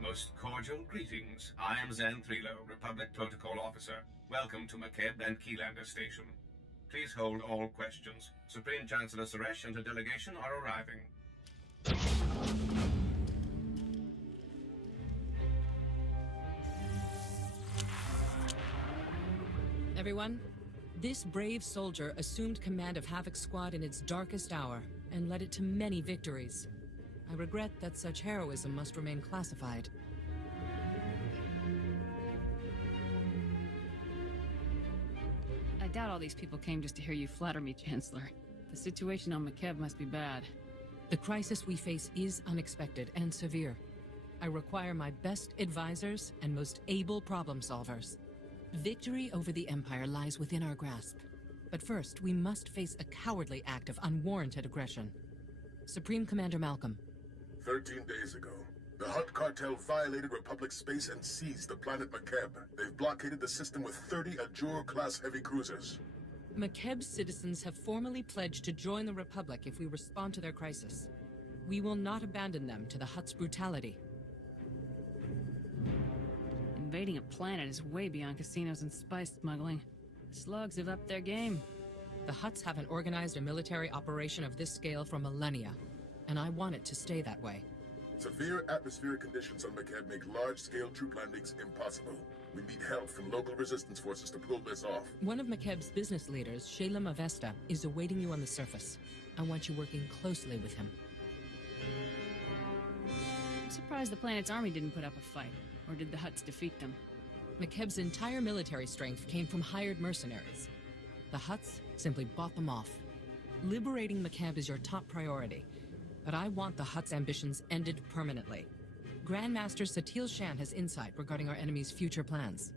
Most cordial greetings. I am Zen Thrilo, Republic Protocol Officer. Welcome to McKeb and Keylander Station. Please hold all questions. Supreme Chancellor Suresh and her delegation are arriving. Everyone, this brave soldier assumed command of Havoc Squad in its darkest hour and led it to many victories. I regret that such heroism must remain classified. I doubt all these people came just to hear you flatter me, Chancellor. The situation on McKeb must be bad. The crisis we face is unexpected and severe. I require my best advisors and most able problem solvers. Victory over the Empire lies within our grasp. But first, we must face a cowardly act of unwarranted aggression. Supreme Commander Malcolm. 13 days ago, the Hutt cartel violated Republic space and seized the planet McKeb. They've blockaded the system with 30 Ajur-class heavy cruisers. McKeb's citizens have formally pledged to join the Republic if we respond to their crisis. We will not abandon them to the Hutt's brutality. Invading a planet is way beyond casinos and spice smuggling. Slugs have upped their game. The Hutts haven't organized a military operation of this scale for millennia, and I want it to stay that way. Severe atmospheric conditions on McKeb make large-scale troop landings impossible. We need help from local resistance forces to pull this off. One of McKeb's business leaders, Shalem Avesta, is awaiting you on the surface. I want you working closely with him. I'm surprised the planet's army didn't put up a fight. Or did the Hutts defeat them? McKeb's entire military strength came from hired mercenaries. The Hutts simply bought them off. Liberating McKeb is your top priority, but I want the Hutts' ambitions ended permanently. Grandmaster Satil Shan has insight regarding our enemy's future plans.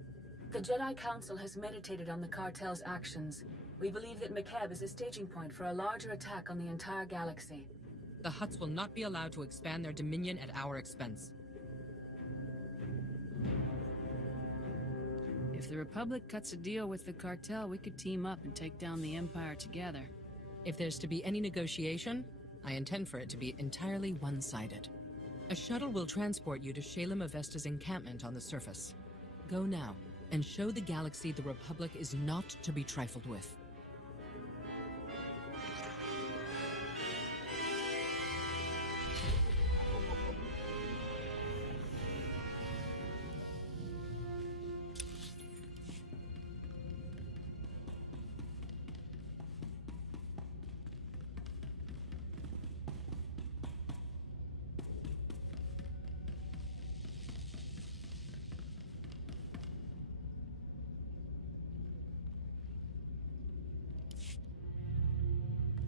The Jedi Council has meditated on the cartel's actions. We believe that McKeb is a staging point for a larger attack on the entire galaxy. The Hutts will not be allowed to expand their dominion at our expense. If the Republic cuts a deal with the cartel, we could team up and take down the Empire together. If there's to be any negotiation, I intend for it to be entirely one-sided. A shuttle will transport you to Shalem Avesta's encampment on the surface. Go now, and show the galaxy the Republic is not to be trifled with.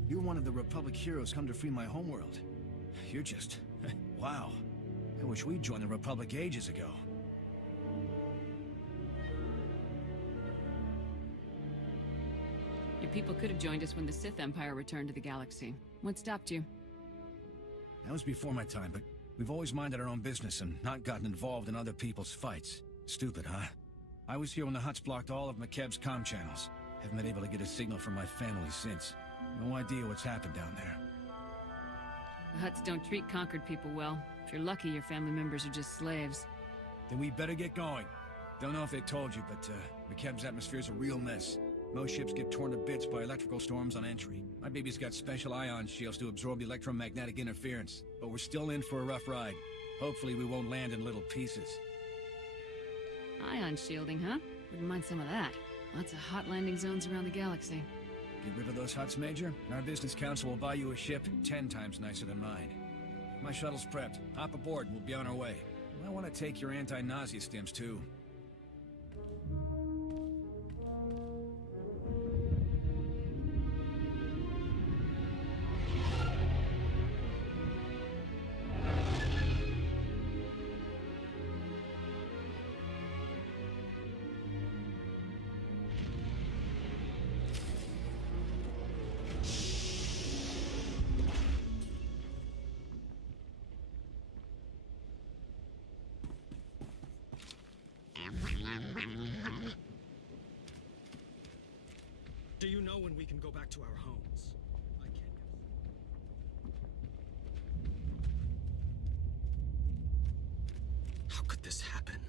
You're one of the Republic heroes come to free my homeworld. You're just... wow. I wish we'd joined the Republic ages ago. Your people could have joined us when the Sith Empire returned to the galaxy. What stopped you? That was before my time, but we've always minded our own business and not gotten involved in other people's fights. Stupid, huh? I was here when the Hutts blocked all of McKeb's comm channels. Haven't been able to get a signal from my family since. No idea what's happened down there. The Hutts don't treat conquered people well. If you're lucky, your family members are just slaves. Then we better get going. Don't know if they told you, but McKeb's atmosphere's a real mess. Most ships get torn to bits by electrical storms on entry. My baby's got special ion shields to absorb the electromagnetic interference, but we're still in for a rough ride. Hopefully we won't land in little pieces. Ion shielding, huh? Wouldn't mind some of that. Lots of hot landing zones around the galaxy. Get rid of those Hutts, Major, and our business council will buy you a ship 10 times nicer than mine. My shuttle's prepped. Hop aboard and we'll be on our way. I want to take your anti-nausea stims, too. Do you know when we can go back to our homes? I can't. happen.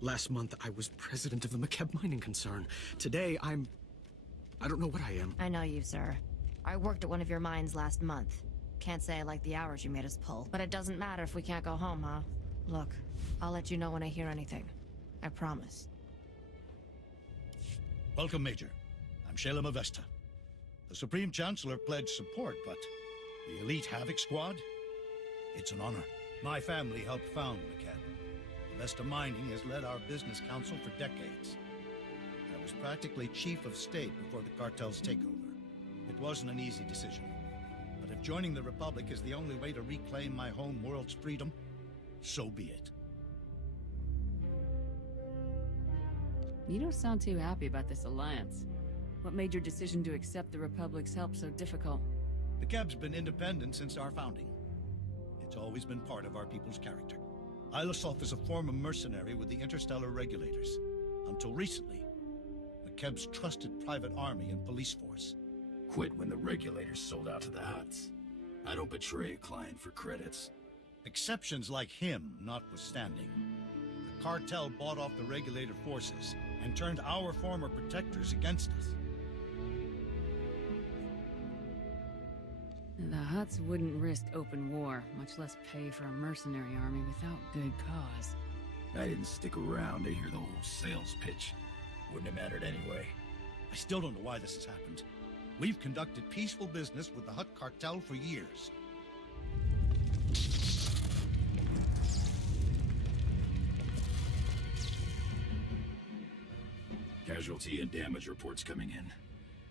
Last month, I was president of the McKeb Mining Concern. Today, I don't know what I am. I know you, sir. I worked at one of your mines last month. Can't say I like the hours you made us pull, but it doesn't matter if we can't go home, huh? Look, I'll let you know when I hear anything. I promise. Welcome, Major. I'm Shalem Avesta. The Supreme Chancellor pledged support, but the elite Havoc Squad? It's an honor. My family helped found McKeb. Avesta Mining has led our business council for decades. I was practically chief of state before the cartel's takeover. It wasn't an easy decision. But if joining the Republic is the only way to reclaim my home world's freedom, so be it. You don't sound too happy about this alliance. What made your decision to accept the Republic's help so difficult? McKeb's been independent since our founding. It's always been part of our people's character. Ilosof is a former mercenary with the Interstellar Regulators. Until recently, McKeb's trusted private army and police force. Quit when the Regulators sold out to the Hutts. I don't betray a client for credits. Exceptions like him notwithstanding, the cartel bought off the Regulator forces and turned our former protectors against us. The Hutts wouldn't risk open war, much less pay for a mercenary army without good cause. I didn't stick around to hear the whole sales pitch. Wouldn't have mattered anyway. I still don't know why this has happened. We've conducted peaceful business with the Hutt cartel for years. Casualty and damage reports coming in.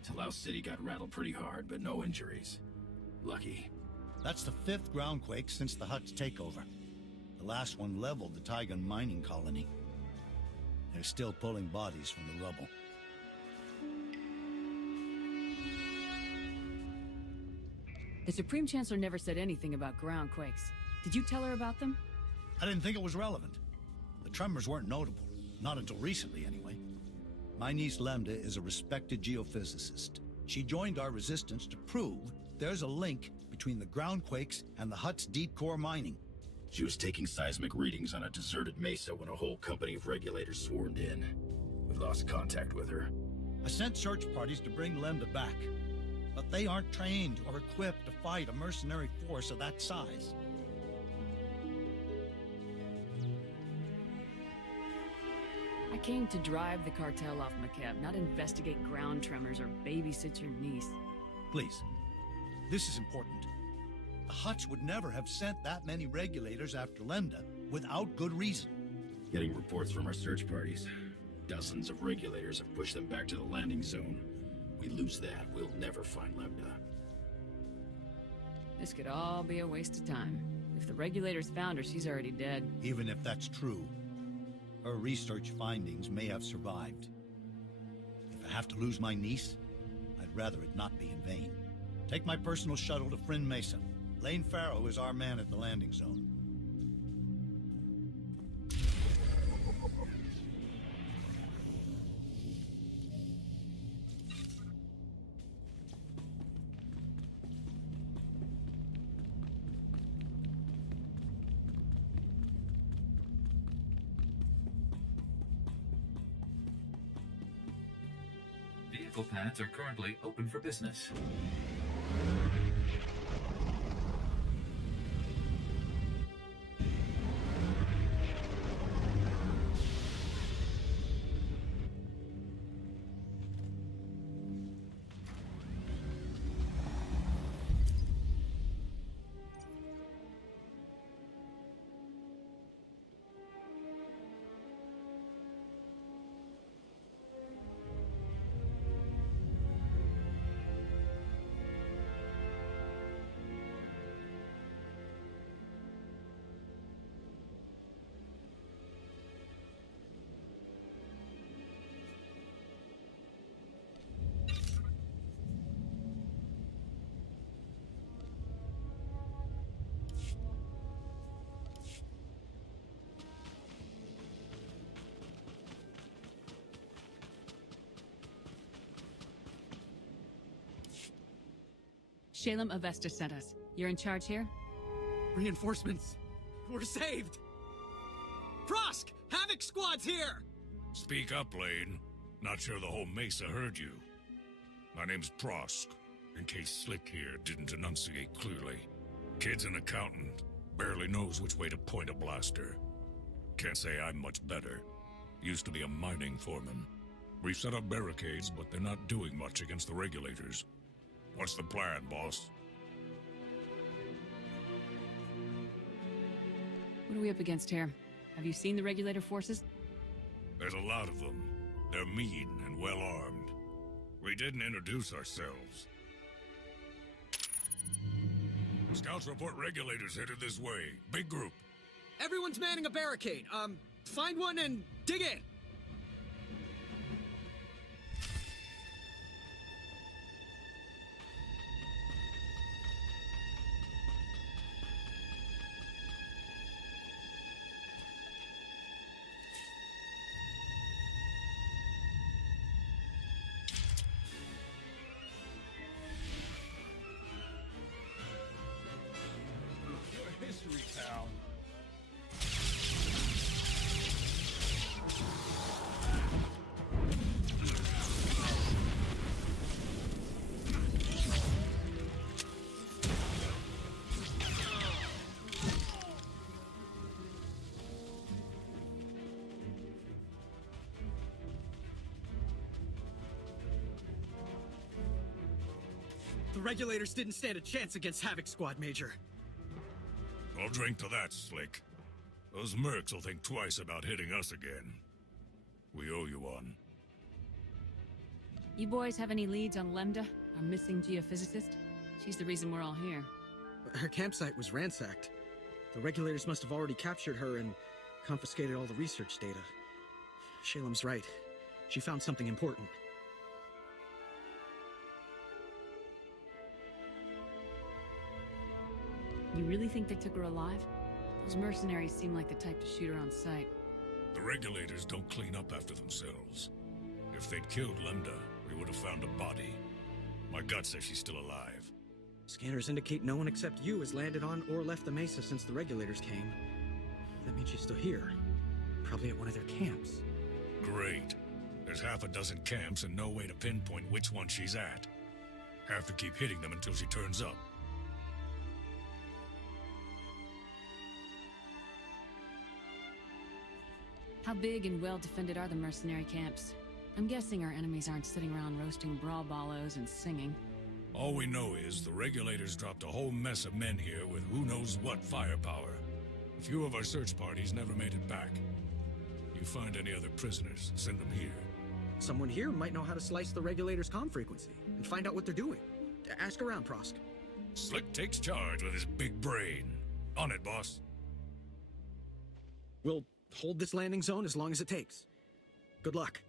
Talau City got rattled pretty hard, but no injuries. Lucky. That's the 5th groundquake since the Hutt's takeover. The last one leveled the Tygan mining colony. They're still pulling bodies from the rubble. The Supreme Chancellor never said anything about groundquakes. Did you tell her about them? I didn't think it was relevant. The tremors weren't notable. Not until recently, anyway. My niece Lambda is a respected geophysicist. She joined our resistance to prove there's a link between the groundquakes and the Hutt's deep core mining. She was taking seismic readings on a deserted mesa when a whole company of regulators swarmed in. We lost contact with her. I sent search parties to bring Lambda back, but they aren't trained or equipped to fight a mercenary force of that size. I came to drive the cartel off McKeb, not investigate ground tremors or babysit your niece. Please. This is important. The Hutts would never have sent that many regulators after Lambda without good reason. Getting reports from our search parties. Dozens of regulators have pushed them back to the landing zone. We lose that, we'll never find Lambda. This could all be a waste of time. If the regulators found her, she's already dead. Even if that's true, her research findings may have survived. If I have to lose my niece, I'd rather it not be in vain. Take my personal shuttle to Friend Mesa. Lane Farrow is our man at the landing zone. Vehicle pads are currently open for business. Shalem Avesta sent us. You're in charge here? Reinforcements. We're saved. Prosk! Havoc Squad's here! Speak up, Lane. Not sure the whole Mesa heard you. My name's Prosk, in case Slick here didn't enunciate clearly. Kid's an accountant. Barely knows which way to point a blaster. Can't say I'm much better. Used to be a mining foreman. We've set up barricades, but they're not doing much against the regulators. What's the plan, boss? What are we up against here? Have you seen the regulator forces? There's a lot of them. They're mean and well-armed. We didn't introduce ourselves. Scouts report regulators headed this way. Big group. Everyone's manning a barricade. Find one and dig in. History town. The regulators didn't stand a chance against Havoc Squad, Major. I'll drink to that, Slick. Those mercs will think twice about hitting us again. We owe you one. You boys have any leads on Lemda, our missing geophysicist? She's the reason we're all here. Her campsite was ransacked. The regulators must have already captured her and confiscated all the research data. Shalem's right. She found something important. You really think they took her alive? Those mercenaries seem like the type to shoot her on sight. The regulators don't clean up after themselves. If they'd killed Lemda, we would have found a body. My gut says she's still alive. Scanners indicate no one except you has landed on or left the Mesa since the regulators came. That means she's still here. Probably at one of their camps. Great. There's half a dozen camps and no way to pinpoint which one she's at. Have to keep hitting them until she turns up. How big and well-defended are the mercenary camps? I'm guessing our enemies aren't sitting around roasting brawlballos and singing. All we know is the regulators dropped a whole mess of men here with who knows what firepower. A few of our search parties never made it back. You find any other prisoners, send them here. Someone here might know how to slice the regulators' comm frequency and find out what they're doing. Ask around, Prosk. Slick takes charge with his big brain. On it, boss. We'll hold this landing zone as long as it takes. Good luck.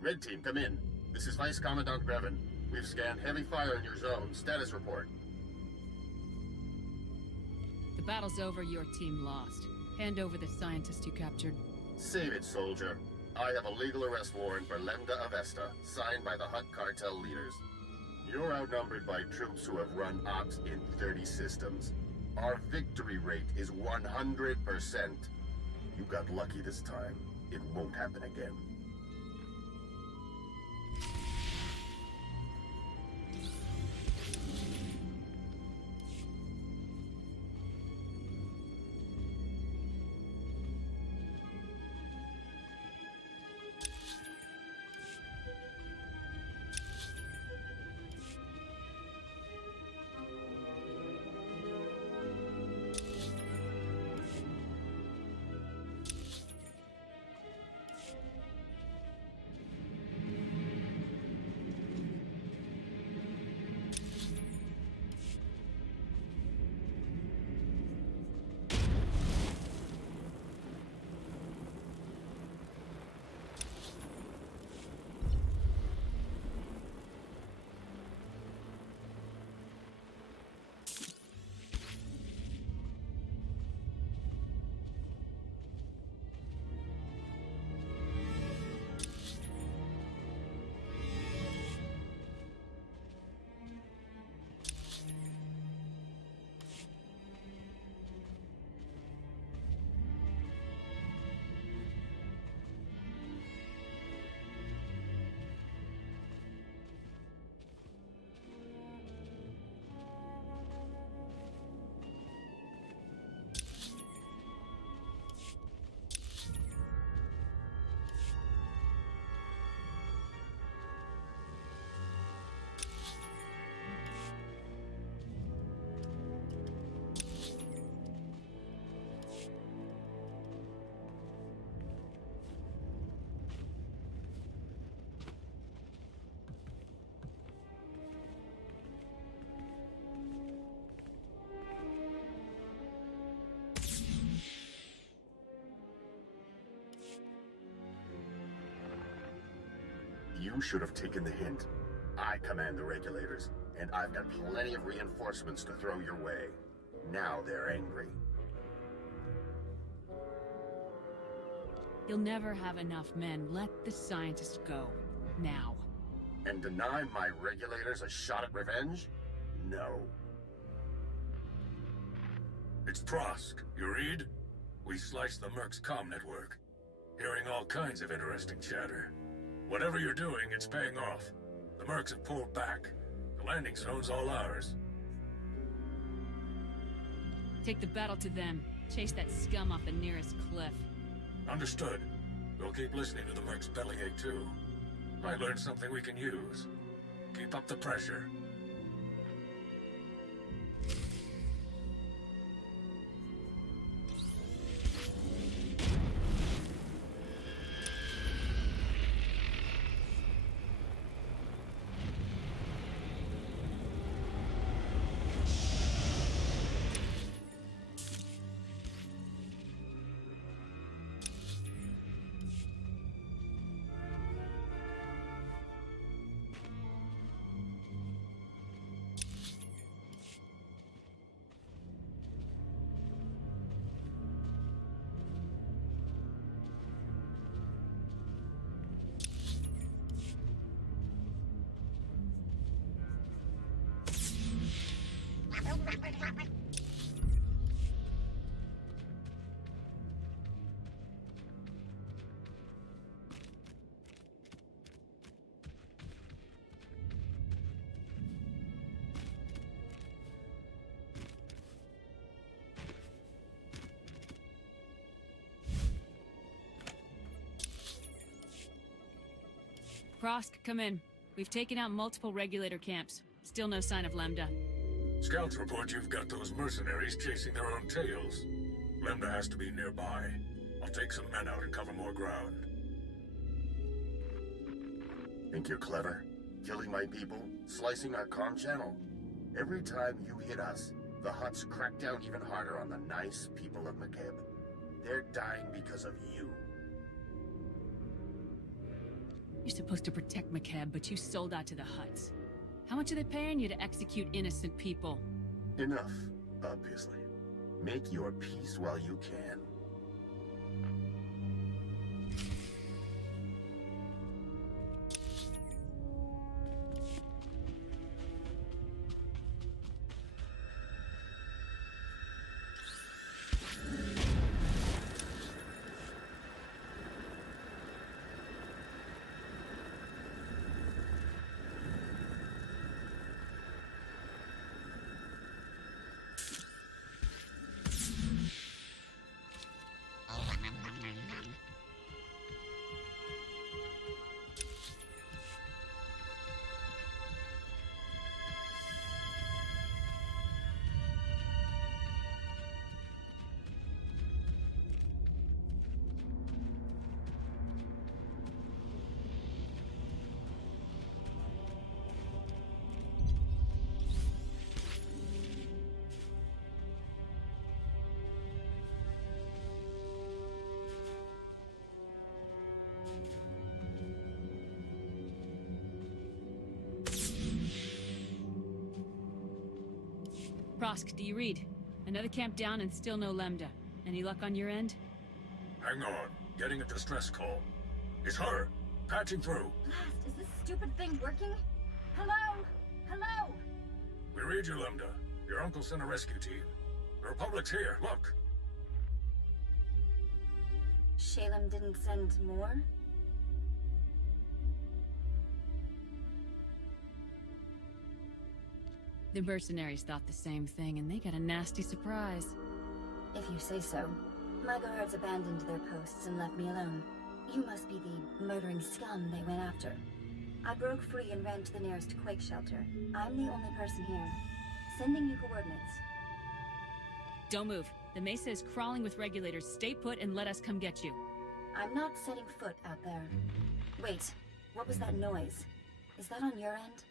Red Team, come in. This is Vice Commandant Brevin. We've scanned heavy fire in your zone. Status report. The battle's over, your team lost. Hand over the scientist you captured. Save it, soldier. I have a legal arrest warrant for Lemda Avesta, signed by the Hutt cartel leaders. You're outnumbered by troops who have run ops in 30 systems. Our victory rate is 100%. You got lucky this time. It won't happen again. You should have taken the hint. I command the regulators, and I've got plenty of reinforcements to throw your way. Now they're angry. You'll never have enough men. Let the scientists go. Now. And deny my regulators a shot at revenge? No. It's Prosk. You read? We sliced the Merc's comm network. Hearing all kinds of interesting chatter. Whatever you're doing, it's paying off. The Mercs have pulled back. The landing zone's all ours. Take the battle to them. Chase that scum off the nearest cliff. Understood. We'll keep listening to the Merc's bellyache, too. Might learn something we can use. Keep up the pressure. Prosk, come in. We've taken out multiple regulator camps. Still no sign of Lambda. Scouts report you've got those mercenaries chasing their own tails. Lambda has to be nearby. I'll take some men out and cover more ground. Think you're clever? Killing my people? Slicing our comm channel? Every time you hit us, the Hutts crack down even harder on the nice people of McKeb. They're dying because of you. You're supposed to protect McKeb, but you sold out to the Hutts. How much are they paying you to execute innocent people? Enough, obviously. Make your peace while you can. Prosk, do you read? Another camp down and still no Lambda. Any luck on your end? Hang on. Getting a distress call. It's her. Patching through. Blast, is this stupid thing working? Hello? Hello? We read you, Lambda. Your uncle sent a rescue team. The Republic's here. Look. Shalem didn't send more? The mercenaries thought the same thing, and they got a nasty surprise. If you say so. My guards abandoned their posts and left me alone. You must be the murdering scum they went after. I broke free and ran to the nearest quake shelter. I'm the only person here. Sending you coordinates. Don't move. The Mesa is crawling with regulators. Stay put and let us come get you. I'm not setting foot out there. Wait, what was that noise? Is that on your end?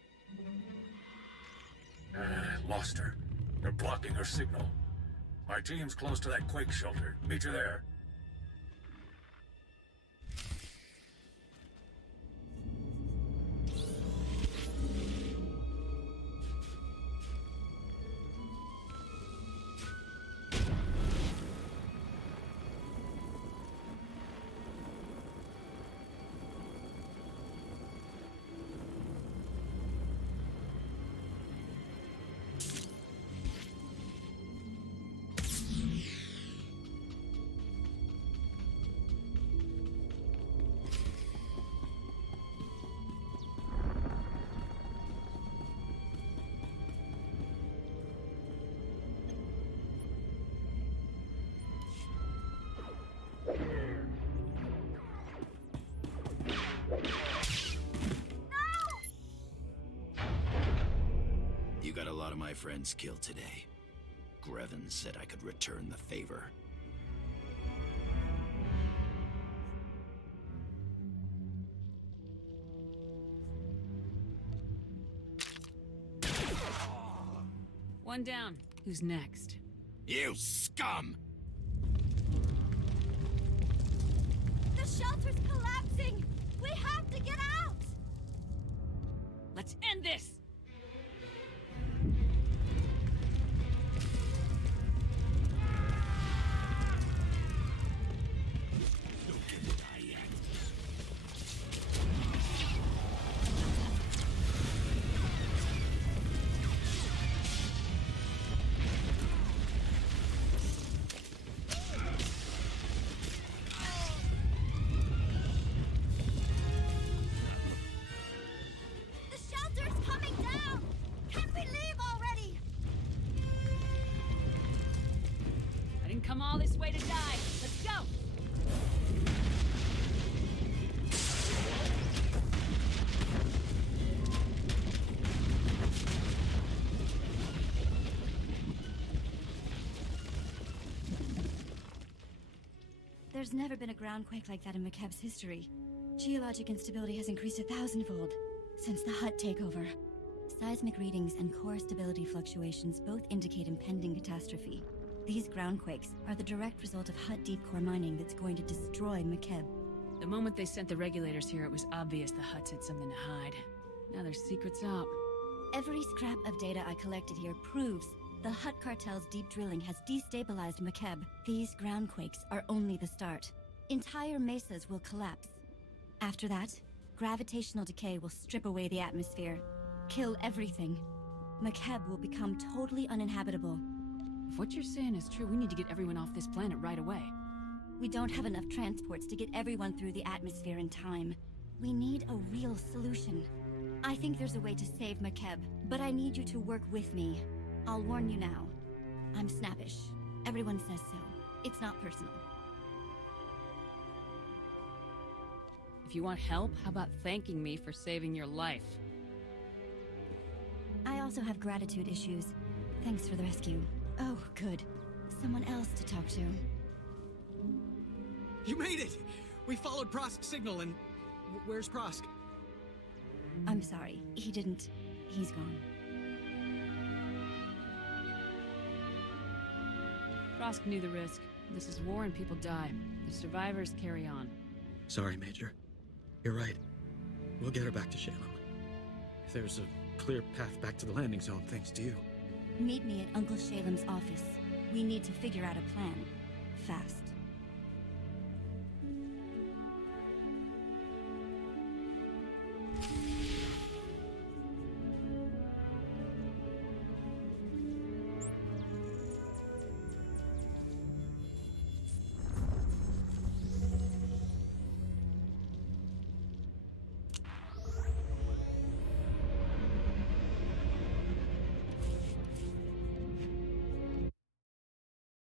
Lost her. They're blocking her signal. My team's close to that quake shelter. Meet you there. friends killed today. Grevin said I could return the favor. One down. Who's next? You scum! The shelter's collapsing! We have to get out! Let's end this! Come all this way to die. Let's go! There's never been a groundquake like that in McKeb's history. Geologic instability has increased 1,000-fold since the Hutt takeover. Seismic readings and core stability fluctuations both indicate impending catastrophe. These groundquakes are the direct result of Hutt deep core mining that's going to destroy McKeb. The moment they sent the regulators here, it was obvious the Hutts had something to hide. Now their secret's out. Every scrap of data I collected here proves the Hutt cartel's deep drilling has destabilized McKeb. These groundquakes are only the start. Entire mesas will collapse. After that, gravitational decay will strip away the atmosphere, kill everything. McKeb will become totally uninhabitable. If what you're saying is true, we need to get everyone off this planet right away. We don't have enough transports to get everyone through the atmosphere in time. We need a real solution. I think there's a way to save McKeb, but I need you to work with me. I'll warn you now. I'm snappish. Everyone says so. It's not personal. If you want help, how about thanking me for saving your life? I also have gratitude issues. Thanks for the rescue. Oh, good. Someone else to talk to. You made it! We followed Prosk's signal and... Where's Prosk? I'm sorry. He didn't... He's gone. Prosk knew the risk. This is war and people die. The survivors carry on. Sorry, Major. You're right. We'll get her back to Shalem. If there's a clear path back to the landing zone, thanks to you. Meet me at Uncle Shalem's office. We need to figure out a plan. Fast.